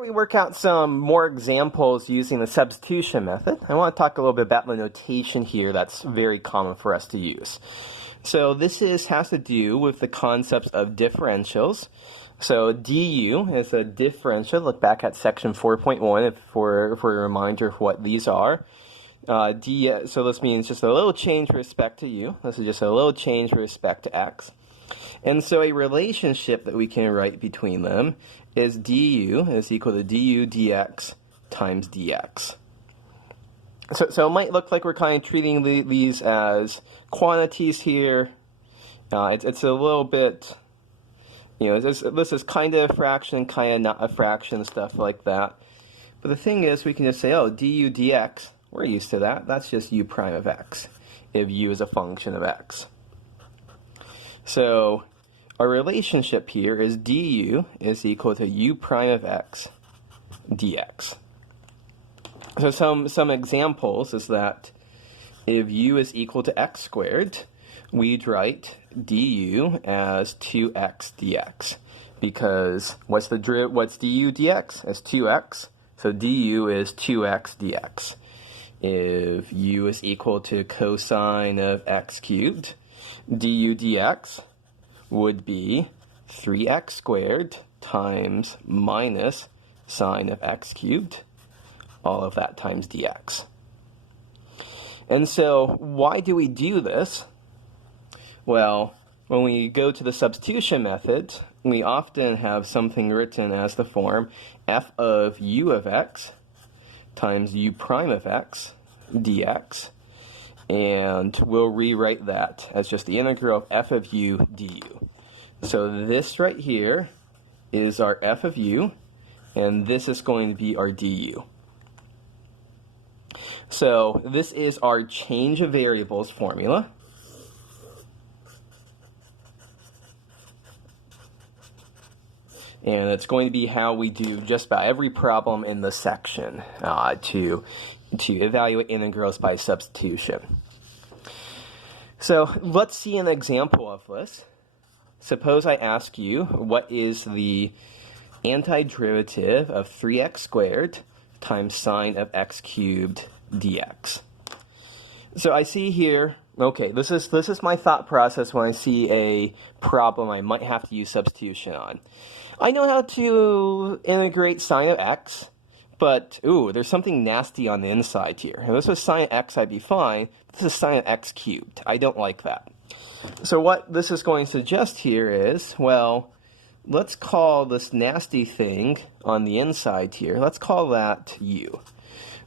Before we work out some more examples using the substitution method, I want to talk a little bit about the notation here that's very common for us to use. So this has to do with the concepts of differentials. So du is a differential. Look back at section 4.1 for a reminder of what these are. So this means just a little change with respect to u. This is just a little change with respect to x. And so a relationship that we can write between them is du is equal to du dx times dx. So it might look like we're kind of treating these as quantities here. It's a little bit, this is kind of a fraction, kind of not a fraction, stuff like that. But the thing is, we can just say, oh, du dx, we're used to that. That's just u prime of x, if u is a function of x. So our relationship here is du is equal to u prime of x dx. So some examples is that if u is equal to x squared, we'd write du as 2x dx. Because what's du dx? It's 2x. So du is 2x dx. If u is equal to cosine of x cubed, du dx would be 3x squared times minus sine of x cubed, all of that times dx. And so why do we do this? Well, when we go to the substitution method, we often have something written as the form f of u of x times u prime of x dx. And we'll rewrite that as just the integral of f of u du. So this right here is our f of u, and this is going to be our du. So this is our change of variables formula. And it's going to be how we do just about every problem in the section to evaluate integrals by substitution. So let's see an example of this. Suppose I ask you, what is the antiderivative of 3x squared times sine of x cubed dx? So I see here, okay, this is my thought process when I see a problem I might have to use substitution on. I know how to integrate sine of x, but, there's something nasty on the inside here. If this was sine of x, I'd be fine. This is sine of x cubed. I don't like that. So what this is going to suggest here is, well, let's call this nasty thing on the inside here, let's call that u.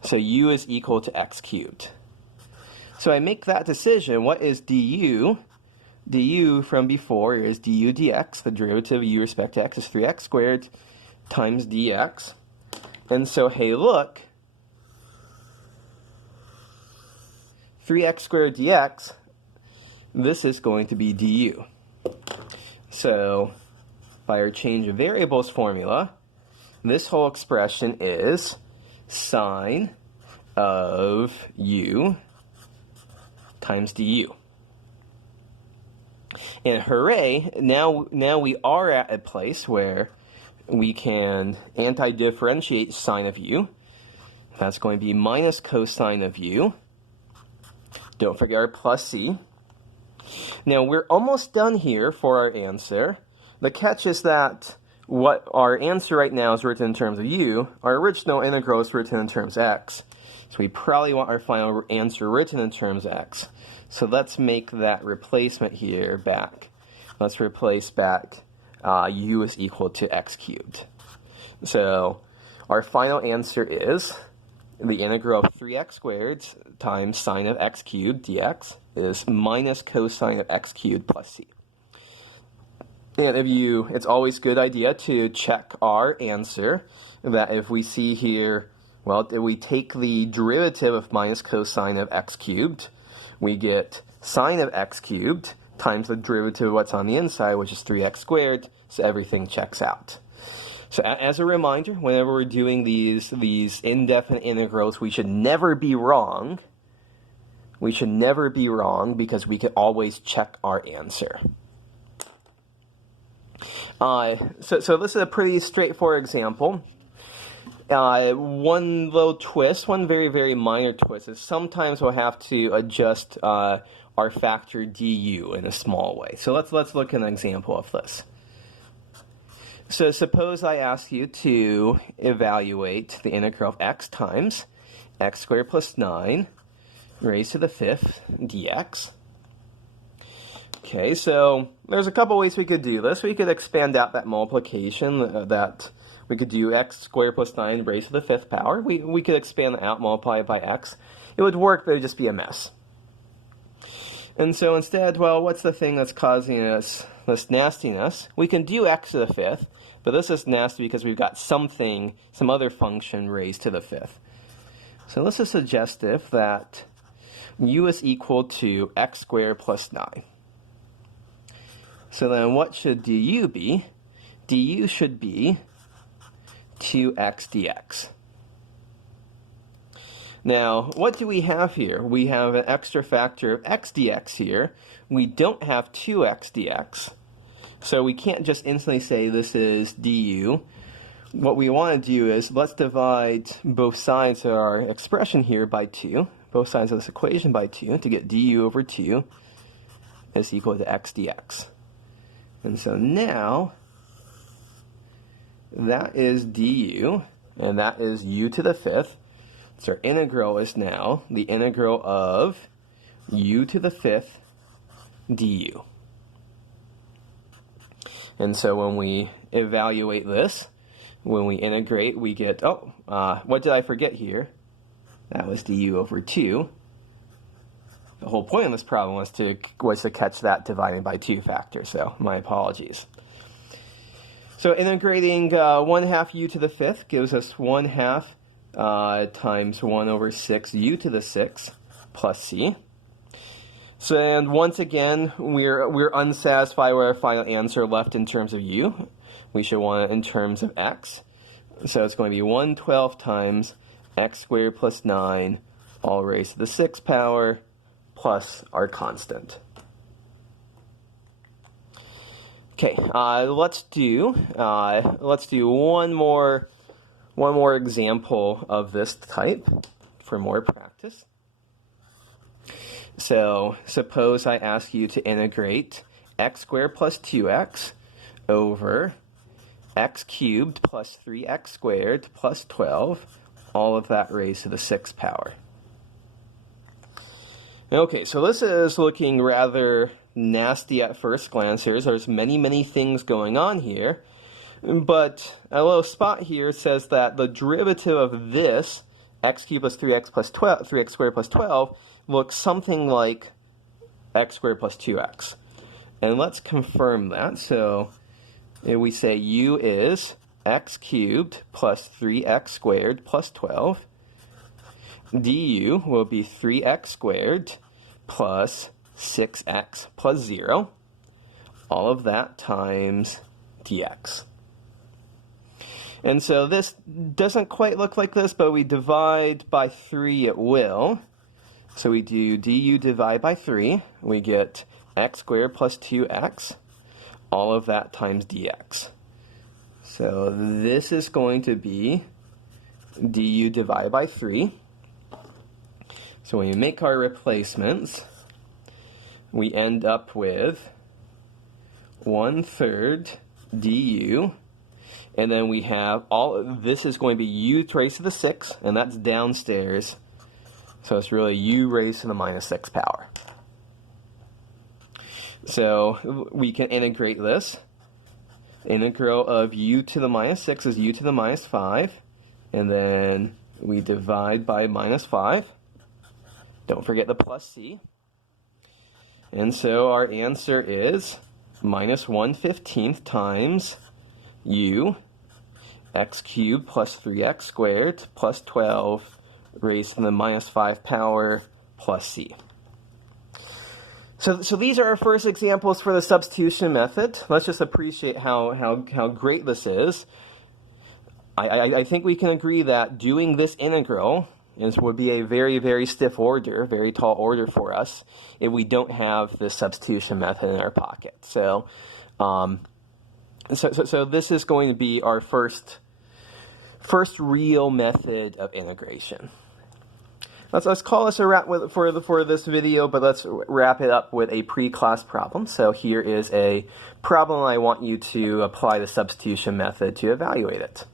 So u is equal to x cubed. So I make that decision. What is du? Du from before is du dx. The derivative of u respect to x is 3x squared times dx. And so, hey, look, 3x squared dx, this is going to be du. So, by our change of variables formula, this whole expression is sine of u times du. And hooray, now we are at a place where we can anti-differentiate sine of u. That's going to be minus cosine of u. Don't forget our plus c. Now we're almost done here for our answer. The catch is that what our answer right now is written in terms of u. Our original integral is written in terms of x. So we probably want our final answer written in terms of x. So let's make that replacement here back. Let's replace back u is equal to x cubed. So our final answer is the integral of 3x squared times sine of x cubed dx is minus cosine of x cubed plus c. And it's always a good idea to check our answer, that if we see here, well, if we take the derivative of minus cosine of x cubed, we get sine of x cubed times the derivative of what's on the inside, which is 3x squared, so everything checks out. So as a reminder, whenever we're doing these indefinite integrals, we should never be wrong. We should never be wrong because we can always check our answer. So this is a pretty straightforward example. One little twist, one very, very minor twist, is sometimes we'll have to adjust our factor du in a small way. So let's look at an example of this. So suppose I ask you to evaluate the integral of x times x squared plus 9 raised to the 5th dx. Okay, so there's a couple ways we could do this. We could expand out that multiplication, that we could do x squared plus 9 raised to the 5th power. We could expand that out, multiply it by x. It would work, but it would just be a mess. And so instead, well, what's the thing that's causing us this nastiness? We can do x to the 5th, but this is nasty because we've got some other function raised to the 5th. So this is suggestive that u is equal to x squared plus 9. So then what should du be? Du should be 2x dx. Now, what do we have here? We have an extra factor of x dx here. We don't have 2x dx. So we can't just instantly say this is du. What we want to do is let's divide both sides of our expression here by 2, both sides of this equation by 2, to get du over 2 is equal to x dx. And so now, that is du, and that is u to the 5th. So our integral is now the integral of u to the 5th du. And so when we evaluate this, when we integrate, we get, what did I forget here? That was du over 2. The whole point of this problem was to catch that dividing by 2 factor, so my apologies. So integrating 1/2 u to the 5th gives us 1/2 times 1 over 6 u to the 6th plus c. So, and once again, we're unsatisfied with our final answer left in terms of u. We should want it in terms of x. So it's going to be 1/12 times x squared plus 9 all raised to the 6th power plus our constant. Okay, let's do one more example of this type for more practice. So suppose I ask you to integrate x squared plus 2x over x cubed plus 3x squared plus 12, all of that raised to the 6th power. Okay, so this is looking rather nasty at first glance here. There's many, many things going on here. But a little spot here says that the derivative of this, x cubed plus 3x plus 12, 3x squared plus 12, looks something like x squared plus 2x. And let's confirm that. So we say u is x cubed plus 3x squared plus 12. Du will be 3x squared plus 6x plus 0. All of that times dx. And so this doesn't quite look like this, but we divide by 3 it will. So we do du divide by 3. We get x squared plus 2x. All of that times dx. So this is going to be du divided by 3. So when we make our replacements, we end up with 1/3 du, and then we have this is going to be u raised to the 6th, and that's downstairs, so it's really u raised to the minus 6th power. So we can integrate this. Integral of u to the minus 6 is u to the minus 5, and then we divide by minus 5. Don't forget the plus c. And so our answer is minus 1/15 times u, x cubed plus 3x squared plus 12 raised to the minus 5 power plus c. So these are our first examples for the substitution method. Let's just appreciate how great this is. I think we can agree that doing this integral would be a very, very stiff order, very tall order for us if we don't have this substitution method in our pocket. So this is going to be our first first real method of integration. Let's call this a wrap for this video, but let's wrap it up with a pre-class problem. So here is a problem I want you to apply the substitution method to evaluate it.